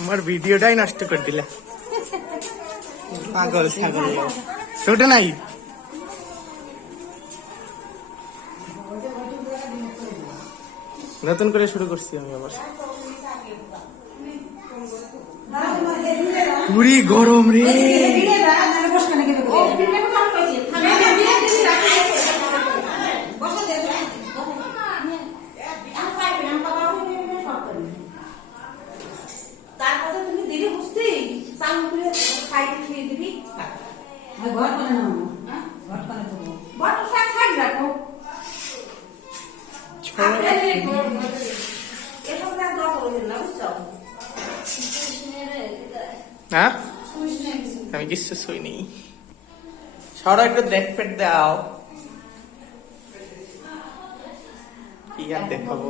তোমার ভিডিওটাই নষ্ট করে দিলা। পাগল ছাগল ছোট নাই। নতুন করে শুরু করছি আমি আবার। পুরি গরম রে। হ্যাঁ আমি কিছু শুইনি। সরা একটু দেখ পেট দাও। কি আর দেখাবো।